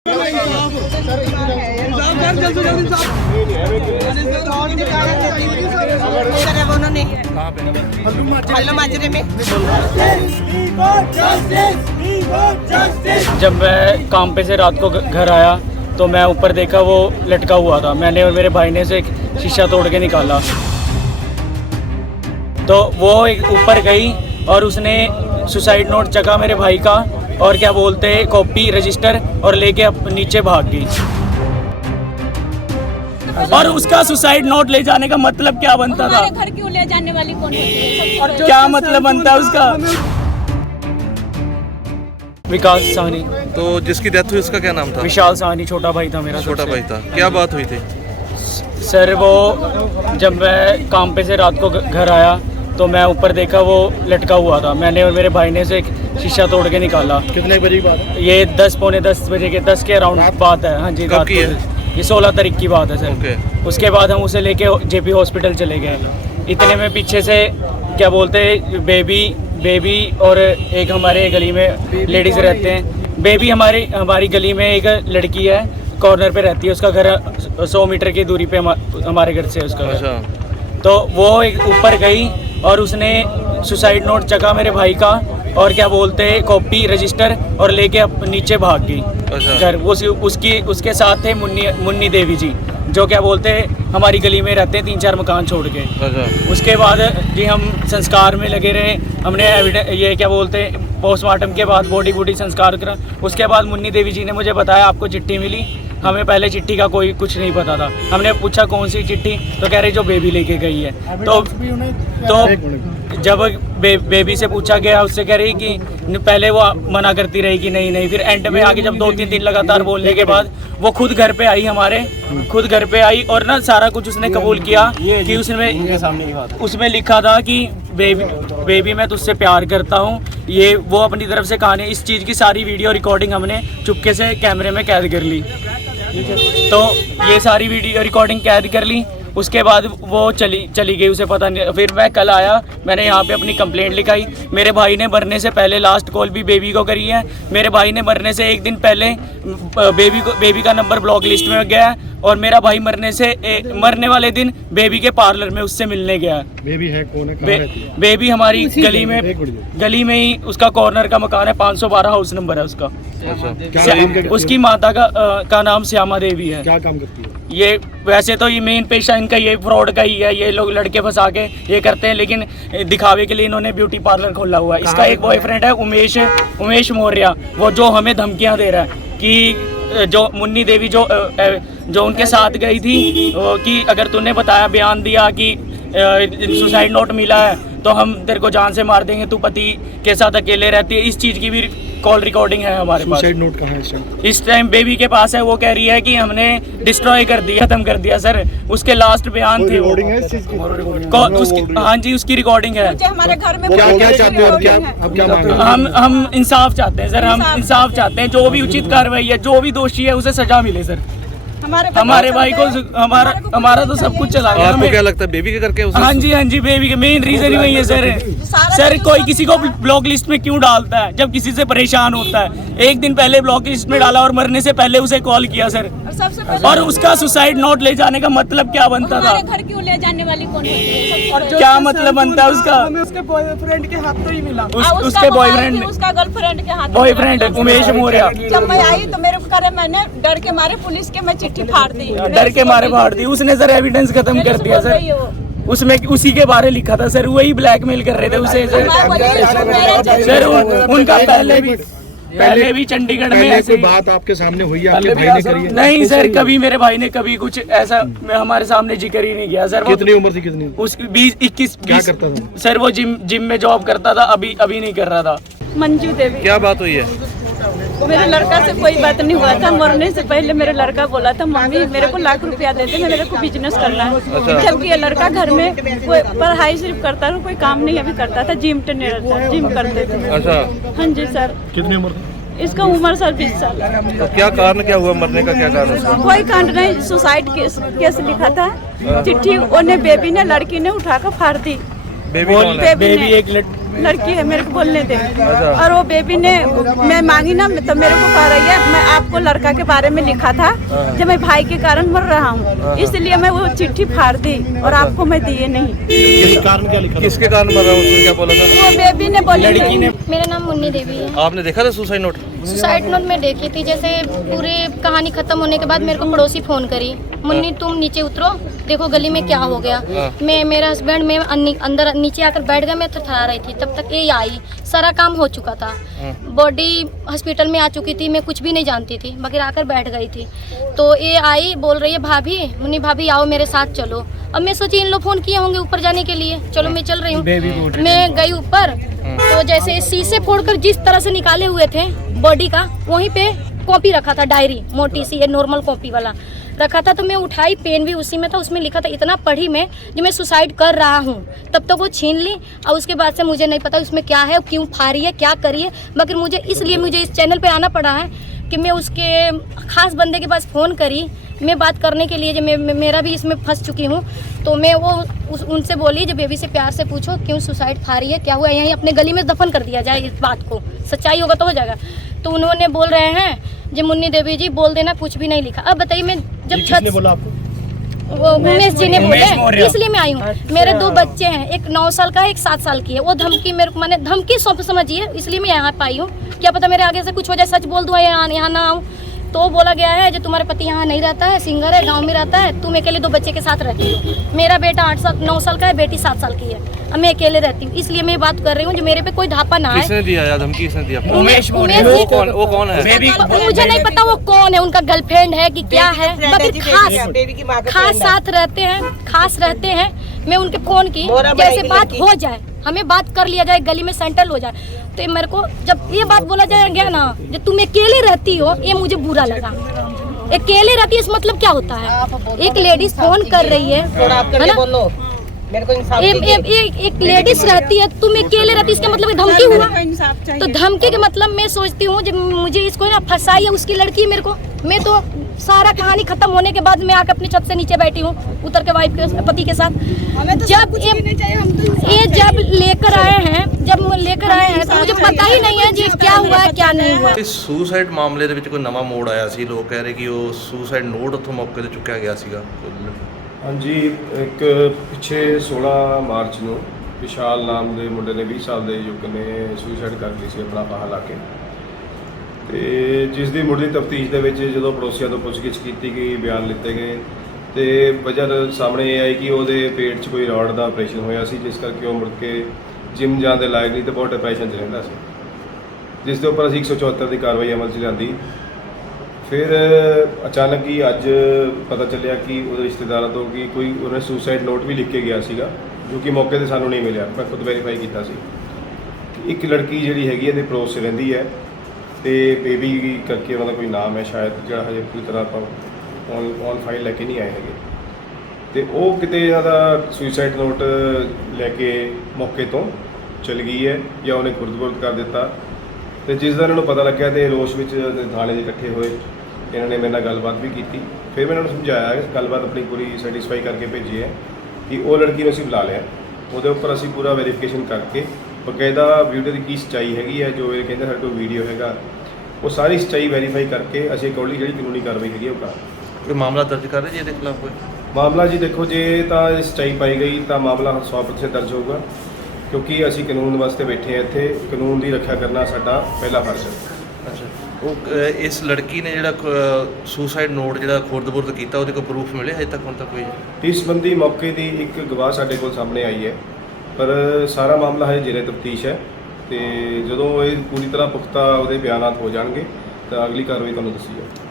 उन्होंने माजरे में। जब मैं काम पे से रात को घर आया तो मैं ऊपर देखा वो लटका हुआ था। मैंने और मेरे भाई ने से एक शीशा तोड़ के निकाला। तो वो एक ऊपर गई और उसने सुसाइड नोट चखा मेरे भाई का और क्या बोलते हैं कॉपी रजिस्टर और लेके नीचे भाग गई। और उसका सुसाइड नोट ले जाने का मतलब क्या बनता था? घर क्यों ले जाने वाली कौन होती है? क्या मतलब बनता है उसका? विकास साहनी। तो जिसकी डेथ हुई उसका क्या नाम था? विशाल साहनी, छोटा भाई था मेरा। छोटा भाई था। क्या बात हुई थी? सर वो जब मैं काम पे से रात को घर आया तो मैं ऊपर देखा वो लटका हुआ था। मैंने और मेरे भाई ने से एक शीशा तोड़ के निकाला। कितने बजे की बात है? ये 10 पौने 10 बजे के 10 के अराउंड बात है। हाँ जी, कब की है? ये 16 तारीख की बात है सर। ओके। उसके बाद हम उसे लेके जेपी हॉस्पिटल चले गए। इतने में पीछे से क्या बोलते बेबी और एक हमारे गली में लेडीज़ रहते हैं। बेबी हमारी गली में एक लड़की है, कॉर्नर पे रहती है। उसका घर 100 मीटर की दूरी पे हमारे घर से उसका घर। अच्छा। तो वो एक ऊपर गई और उसने सुसाइड नोट चखा मेरे भाई का और क्या बोलते हैं कॉपी रजिस्टर और लेके नीचे भाग गई। अच्छा। घर उसके साथ थे मुन्नी देवी जी, जो क्या बोलते हैं हमारी गली में रहते हैं 3-4 मकान छोड़ के। अच्छा। उसके बाद जी हम संस्कार में लगे रहे। हमने ये क्या बोलते हैं पोस्टमार्टम के बाद बॉडी संस्कार करा। उसके बाद मुन्नी देवी जी ने मुझे बताया आपको चिट्ठी मिली। हमें पहले चिट्ठी का कोई कुछ नहीं पता था। हमने पूछा कौन सी चिट्ठी, तो कह रहे जो बेबी लेके गई है। तो जब बेबी से पूछा गया, उससे कह रही कि पहले वो मना करती रही कि नहीं। फिर एंड में आके जब 2-3 दिन लगातार बोलने के बाद वो खुद घर पे आई और ना सारा कुछ उसने कबूल किया कि उसमें लिखा था कि बेबी मैं तुझसे प्यार करता हूँ। ये वो अपनी तरफ से कहानी, इस चीज़ की सारी वीडियो रिकॉर्डिंग हमने चुपके से कैमरे में कैद कर ली। तो ये सारी वीडियो रिकॉर्डिंग कैद कर ली। उसके बाद वो चली गई, उसे पता नहीं। फिर मैं कल आया, मैंने यहाँ पे अपनी कंप्लेंट लिखाई। मेरे भाई ने मरने से पहले लास्ट कॉल भी बेबी को करी है। मेरे भाई ने मरने से एक दिन पहले बेबी का नंबर ब्लॉक लिस्ट में गया और मेरा भाई मरने वाले दिन बेबी के पार्लर में उससे मिलने गया। बेबी है कौन है? कहाँ रहती है? बेबी हमारी गली में ही उसका कॉर्नर का मकान है, 512 हाउस नंबर है उसका। अच्छा। उसकी माता का नाम श्यामा देवी है। क्या काम करती है? ये वैसे तो ये मेन पेशा इनका ये फ्रॉड का ही है। ये लोग लड़के फंसा के ये करते हैं, लेकिन दिखावे के लिए इन्होंने ब्यूटी पार्लर खोला हुआ है। इसका एक बॉयफ्रेंड है उमेश मौर्य, वो जो हमें धमकियां दे रहा है कि जो मुन्नी देवी जो उनके साथ गई थी कि अगर तूने बताया बयान दिया कि सुसाइड नोट मिला है तो हम तेरे को जान से मार देंगे, तू पति के साथ अकेले रहती है। इस चीज़ की भी कॉल रिकॉर्डिंग है हमारे पास। सुसाइड नोट कहाँ है इस टाइम बेबी के पास है। वो कह रही है कि हमने डिस्ट्रॉय कर दिया, खत्म कर दिया। सर उसके लास्ट बयान थे वो। हाँ जी, उसकी रिकॉर्डिंग है। हमारे घर में क्या चाहते हो? क्या मांग रहे हो? हम इंसाफ चाहते हैं सर। हम इंसाफ चाहते हैं। जो भी उचित कार्रवाई है, जो भी दोषी है उसे सजा मिले सर। हमारे भाई को हमारा तो सब कुछ चला गया। आपको क्या लगता है बेबी के करके? हाँ जी, बेबी के मेन रीजन ही वही है सर। कोई किसी को ब्लॉक लिस्ट में क्यों डालता है जब किसी से परेशान होता है? एक दिन पहले ब्लॉक लिस्ट में डाला और मरने से पहले उसे कॉल किया सर। और उसका सुसाइड नोट ले जाने का मतलब क्या बनता था? घर क्यों ले जाने वाली कौन होती है? क्या मतलब बनता है उसका? हमें उसके बॉयफ्रेंड के हाथ तो ही मिला। उसके बॉयफ्रेंड, उसका गर्लफ्रेंड के हाथ बॉयफ्रेंड उमेश मौर्य। जब मैं आई तो मेरे को करे, मैंने डर के मारे पुलिस के मैं चिट्ठी फाड़ दी। डर के मारे फाड़ दी उसने सर। एविडेंस खत्म कर दिया सर। उसमें उसी के बारे लिखा था सर। वही ब्लैकमेल कर रहे थे उसे सर। उनका पहले भी चंडीगढ़ में ऐसी बात आपके सामने हुई है? आपके भाई ने करी है? नहीं सर, कभी मेरे भाई ने कभी कुछ ऐसा हमारे सामने जिक्र ही नहीं किया सर। कितनी उम्र थी? कितनी? उसकी 20-21। क्या करता था सर? वो जिम में जॉब करता था। अभी नहीं कर रहा था। मंजू देवी। क्या बात हुई है? मेरे लड़का से कोई बात नहीं हुआ था। मरने से पहले मेरे लड़का बोला था मम्मी मेरे को लाख रुपया दे दे, मेरे को बिजनेस करना है। जबकि ये लड़का घर में कोई पढ़ाई सिर्फ करता था, कोई काम नहीं अभी करता था। जिम ट्रेनर था, जिम करते थे। अच्छा। हाँ जी सर। कितनी उम्र थी? इसका उम्र सर 20 साल। तो क्या कारण क्या हुआ मरने का? क्या कारण उसका? कोई कांड नहीं, सुसाइड केस लिखा था। चिट्ठी उन्हें बेबी ने, लड़की ने उठाकर फाड़ दी। बेबी कौन है? बेबी लड़की है, मेरे को बोलने दे। और वो बेबी ने, मैं मांगी ना तो मेरे को कह रही है मैं आपको लड़का के बारे में लिखा था जब मैं भाई के कारण मर रहा हूँ, इसलिए मैं वो चिट्ठी फाड़ दी और आपको मैं दिए नहीं। किस कारण क्या लिखा? किसके कारण मर रहा हूँ? उसने क्या बोला था? वो बेबी ने बोली लड़की ने। मेरा नाम मुन्नी देवी है। आपने देखा था सुसाइड नोट? सुसाइड नोट में देखी थी, जैसे पूरी कहानी खत्म होने के बाद मेरे को पड़ोसी फोन करी, मुन्नी तुम नीचे उतरो, देखो गली में क्या हो गया। मैं, मेरा हस्बैंड, मैं अंदर नीचे आकर बैठ गया, मैं थरथरा रही थी, तब तक ये आई, सारा काम हो चुका था, बॉडी हॉस्पिटल में आ चुकी थी, मैं कुछ भी नहीं जानती थी, मगर आकर बैठ गई थी। तो ये आई, बोल रही है भाभी, मुन्नी भाभी आओ मेरे साथ चलो। अब मैं सोची इन लोग फोन किए होंगे ऊपर जाने के लिए, चलो मैं चल रही हूँ। मैं गई ऊपर, तो जैसे शीशे फोड़कर जिस तरह से निकाले हुए थे बॉडी का, वहीं पे कॉपी रखा था, डायरी मोटी सी, ये नॉर्मल कॉपी वाला रखा था। तो मैं उठाई, पेन भी उसी में था, उसमें लिखा था, इतना पढ़ी मैं जो मैं सुसाइड कर रहा हूँ, तब तक वो छीन ली। और उसके बाद से मुझे नहीं पता उसमें क्या है, क्यों फाड़ी है, क्या करी है, मगर मुझे इसलिए मुझे इस चैनल पे आना पड़ा है कि मैं उसके खास बंदे के पास फ़ोन करी, मैं बात करने के लिए, जो मेरा भी इसमें फंस चुकी हूँ। तो मैं वो उनसे बोली, जो बेबी से प्यार से पूछो क्यों सुसाइड फाड़ी है, क्या हुआ, यहीं अपने गली में दफन कर दिया जाए, इस बात को सच्चाई होगा तो हो जाएगा। तो उन्होंने बोल रहे हैं जी मुन्नी देवी जी बोल देना कुछ भी नहीं लिखा। अब बताइए, मैं जब छत, बोला आपको? वो उमेश जी ने बोले, इसलिए मैं आई हूँ। मेरे 2 बच्चे हैं, एक 9 साल का है, एक 7 साल की है। वो धमकी मेरे को, मैंने धमकी समझिए, इसलिए मैं यहाँ पाई हूँ, क्या पता मेरे आगे से कुछ हो जाए, सच बोल दूँ यहाँ ना आऊँ। तो बोला गया है जो तुम्हारे पति यहाँ नहीं रहता है, सिंगर है, गांव में रहता है, तुम अकेले 2 बच्चे के साथ रहती हो। मेरा बेटा 9 साल का है, बेटी 7 साल की है, अब मैं अकेले रहती हूँ, इसलिए मैं बात कर रही हूँ जो मेरे पे कोई धापा ना है। किसने दिया धमकी? किसने दिया? उमेश वो कौन है? मुझे नहीं पता वो कौन है, उनका गर्लफ्रेंड है कि क्या है, मगर खास साथ रहते हैं, खास रहते हैं। मैं उनके फोन की, जैसे बात हो जाए, हमें बात कर लिया जाए, गली में सेंटल हो जाए, तो मेरे को जब ये बात बोला जाएगा ना, जब तुम अकेले रहती हो, ये मुझे बुरा लगा। अकेले रहती है, इस मतलब क्या होता है? एक लेडीज फोन कर रही है ना, एक लेडीज रहती है, तुम अकेले रहती, इसका मतलब धमकी हुआ। तो धमकी के मतलब मैं सोचती हूँ जब मुझे इसको ना फंसाई है, उसकी लड़की मेरे को, मैं तो सारा कहानी खत्म होने के बाद मैं आकर अपनी छत से नीचे बैठी हूँ, उतर के वाइफ के पति के साथ। जब ये जब लेकर आए हैं, तो मुझे पता ही नहीं है जी क्या हुआ है क्या नहीं हुआ। ਇਸ ਸੁਸਾਈਡ ਮਾਮਲੇ ਦੇ ਵਿੱਚ ਕੋਈ ਨਵਾਂ ਮੋੜ ਆਇਆ ਸੀ, ਲੋਕ ਕਹਿ ਰਹੇ ਕਿ ਉਹ ਸੁਸਾਈਡ ਨੋਟ ਉੱਥੋਂ ਮੌਕੇ ਤੇ ਚੁੱਕਿਆ ਗਿਆ ਸੀਗਾ। ਹਾਂਜੀ, ਇੱਕ ਪਿੱਛੇ 16 ਮਾਰਚ ਨੂੰ ਵਿਸ਼ਾਲ ਨਾਮ ਦੇ ਮੁੰਡੇ ਨੇ 20 ਸਾਲ ਦੇ ਯੁਵਕ ਨੇ ਸੁਸਾਈਡ ਕਰ ਲਈ ਸੀ ਆਪਣਾ ਫਾਹਾ ਲਾ ਕੇ, ਤੇ ਜਿਸ ਦੀ ਮੁੱਢਲੀ ਤਫਤੀਸ਼ ਦੇ ਵਿੱਚ ਜਦੋਂ ਪੜੋਸੀਆਂ ਤੋਂ ਪੁੱਛਗਿੱਛ ਕੀਤੀ ਗਈ, ਬਿਆਨ ਲਿੱਤੇ ਗਏ, ਤੇ ਵਜ੍ਹਾ ਸਾਹਮਣੇ ਇਹ ਆਈ ਕਿ ਉਹਦੇ ਪੇਟ 'ਚ ਕੋਈ ਰੋਡ ਦਾ ਆਪਰੇਸ਼ਨ ਹੋਇਆ ਸੀ, ਜਿਸ ਕਰਕੇ ਉਹ ਮੁੜ ਕੇ ਜਿਮ ਜਾਣ ਦੇ ਲਾਇਕ ਨਹੀਂ ਤੇ ਬਹੁਤ ਡਿਪਰੈਸ਼ਨ 'ਚ ਰਹਿੰਦਾ ਸੀ, ਜਿਸ ਦੇ ਉੱਪਰ ਅਸੀਂ 174 ਦੀ ਕਾਰਵਾਈ ਅਮਲ 'ਚ ਲਿਆਂਦੀ। ਫਿਰ ਅਚਾਨਕ ਹੀ ਅੱਜ ਪਤਾ ਚੱਲਿਆ ਕਿ ਉਹਦੇ ਰਿਸ਼ਤੇਦਾਰਾਂ ਤੋਂ ਕਿ ਕੋਈ ਉਹਨੇ ਸੁਸਾਈਡ ਨੋਟ ਵੀ ਲਿਖ ਕੇ ਗਿਆ ਸੀਗਾ, ਜੋ ਕਿ ਮੌਕੇ 'ਤੇ ਸਾਨੂੰ ਨਹੀਂ ਮਿਲਿਆ। ਮੈਂ ਖੁਦ ਵੈਰੀਫਾਈ ਕੀਤਾ ਸੀ ਕਿ ਇੱਕ ਲੜਕੀ ਜਿਹੜੀ ਹੈਗੀ ਇਹਦੇ ਪੜੋਸ 'ਚ ਰਹਿੰਦੀ ਹੈ, ਤੇ ਬੇਬੀ ਕਰਕੇ ਉਹਨਾਂ ਦਾ ਕੋਈ ਨਾਮ ਹੈ ਸ਼ਾਇਦ, ਜਿਹੜਾ ਹਜੇ ਪੂਰੀ ਤਰ੍ਹਾਂ ਆਪਾਂ ਔਨ ਫਾਈਲ ਲੈ ਕੇ ਨਹੀਂ ਆਏ ਹੈਗੇ, ਤੇ ਉਹ ਕਿਤੇ ਇਹਨਾਂ ਦਾ ਸੁਸਾਈਡ ਨੋਟ ਲੈ ਕੇ ਮੌਕੇ ਤੋਂ ਚਲ ਗਈ ਹੈ ਜਾਂ ਉਹਨੇ ਖੁਰਦ-ਬੁਰਦ ਕਰ ਦਿੱਤਾ। ਤੇ ਜਿਸ ਦਾ ਇਹਨਾਂ ਨੂੰ ਪਤਾ ਲੱਗਿਆ ਤੇ ਰੋਸ਼ ਵਿੱਚ ਥਾਣੇ 'ਚ ਇਕੱਠੇ ਹੋਏ, ਇਹਨਾਂ ਨੇ ਮੇਰੇ ਨਾਲ ਗੱਲਬਾਤ ਵੀ ਕੀਤੀ। ਫਿਰ ਮੈਂ ਇਹਨਾਂ ਨੂੰ ਸਮਝਾਇਆ ਕਿ ਗੱਲਬਾਤ ਆਪਣੀ ਪੂਰੀ ਸੈਟੀਸਫਾਈ ਕਰਕੇ ਭੇਜੀ ਹੈ ਕਿ ਉਹ ਲੜਕੀ ਨੂੰ ਅਸੀਂ ਬੁਲਾ ਲਿਆ, ਉਹਦੇ ਉੱਪਰ ਅਸੀਂ ਪੂਰਾ ਵੈਰੀਫਿਕੇਸ਼ਨ ਕਰਕੇ ਬਕਾਇਦਾ ਵੀਡੀਓ ਦੀ ਕੀ ਸੱਚਾਈ ਹੈਗੀ ਹੈ, ਜੋ ਇਹ ਕਹਿੰਦੇ ਸਾਡੇ ਕੋਲ ਵੀਡੀਓ ਹੈਗਾ, ਉਹ ਸਾਰੀ ਸੱਚਾਈ ਵੈਰੀਫਾਈ ਕਰਕੇ ਅਸੀਂ ਅਕੋਰਡਿੰਗਲੀ ਜਿਹੜੀ ਕਾਨੂੰਨੀ ਕਾਰਵਾਈ ਹੈਗੀ ਉਹ ਕਰਾਂਗੇ। ਕੋਈ ਮਾਮਲਾ ਦਰਜ ਕਰ ਰਹੇ ਜੀ ਇਹਦੇ ਖਿਲਾਫ? ਕੋਈ ਮਾਮਲਾ ਜੀ ਦੇਖੋ, ਜੇ ਤਾਂ ਇਹ ਸੱਚਾਈ ਪਾਈ ਗਈ ਤਾਂ ਮਾਮਲਾ 100% ਦਰਜ ਹੋਊਗਾ, ਕਿਉਂਕਿ ਅਸੀਂ ਕਾਨੂੰਨ ਵਾਸਤੇ ਬੈਠੇ ਹਾਂ ਇੱਥੇ, ਕਾਨੂੰਨ ਦੀ ਰੱਖਿਆ ਕਰਨਾ ਸਾਡਾ ਪਹਿਲਾ ਫਰਜ਼ ਹੈ। ਅੱਛਾ, ਉਹ ਇਸ ਲੜਕੀ ਨੇ ਜਿਹੜਾ ਸੁਸਾਈਡ ਨੋਟ ਜਿਹੜਾ ਖੁਰਦ-ਬੁਰਦ ਕੀਤਾ, ਉਹਦੇ ਕੋਈ ਪ੍ਰੂਫ ਮਿਲੇ ਹਜੇ ਤੱਕ? ਹੁਣ ਤੱਕ ਕੋਈ ਇਸ ਸੰਬੰਧੀ ਮੌਕੇ ਦੀ ਇੱਕ ਗਵਾਹ ਸਾਡੇ ਕੋਲ ਸਾਹਮਣੇ ਆਈ ਹੈ, ਪਰ ਸਾਰਾ ਮਾਮਲਾ ਹੈ ਜ਼ੇਰੇ ਤਫਤੀਸ਼ ਹੈ, ਤੇ ਜਦੋਂ ਇਹ ਪੂਰੀ ਤਰ੍ਹਾਂ ਪੁਖਤਾ ਉਹਦੇ ਬਿਆਨਾਤ ਹੋ ਜਾਣਗੇ ਤਾਂ ਅਗਲੀ ਕਾਰਵਾਈ ਤੁਹਾਨੂੰ ਦੱਸੀ ਜਾਵੇਗੀ।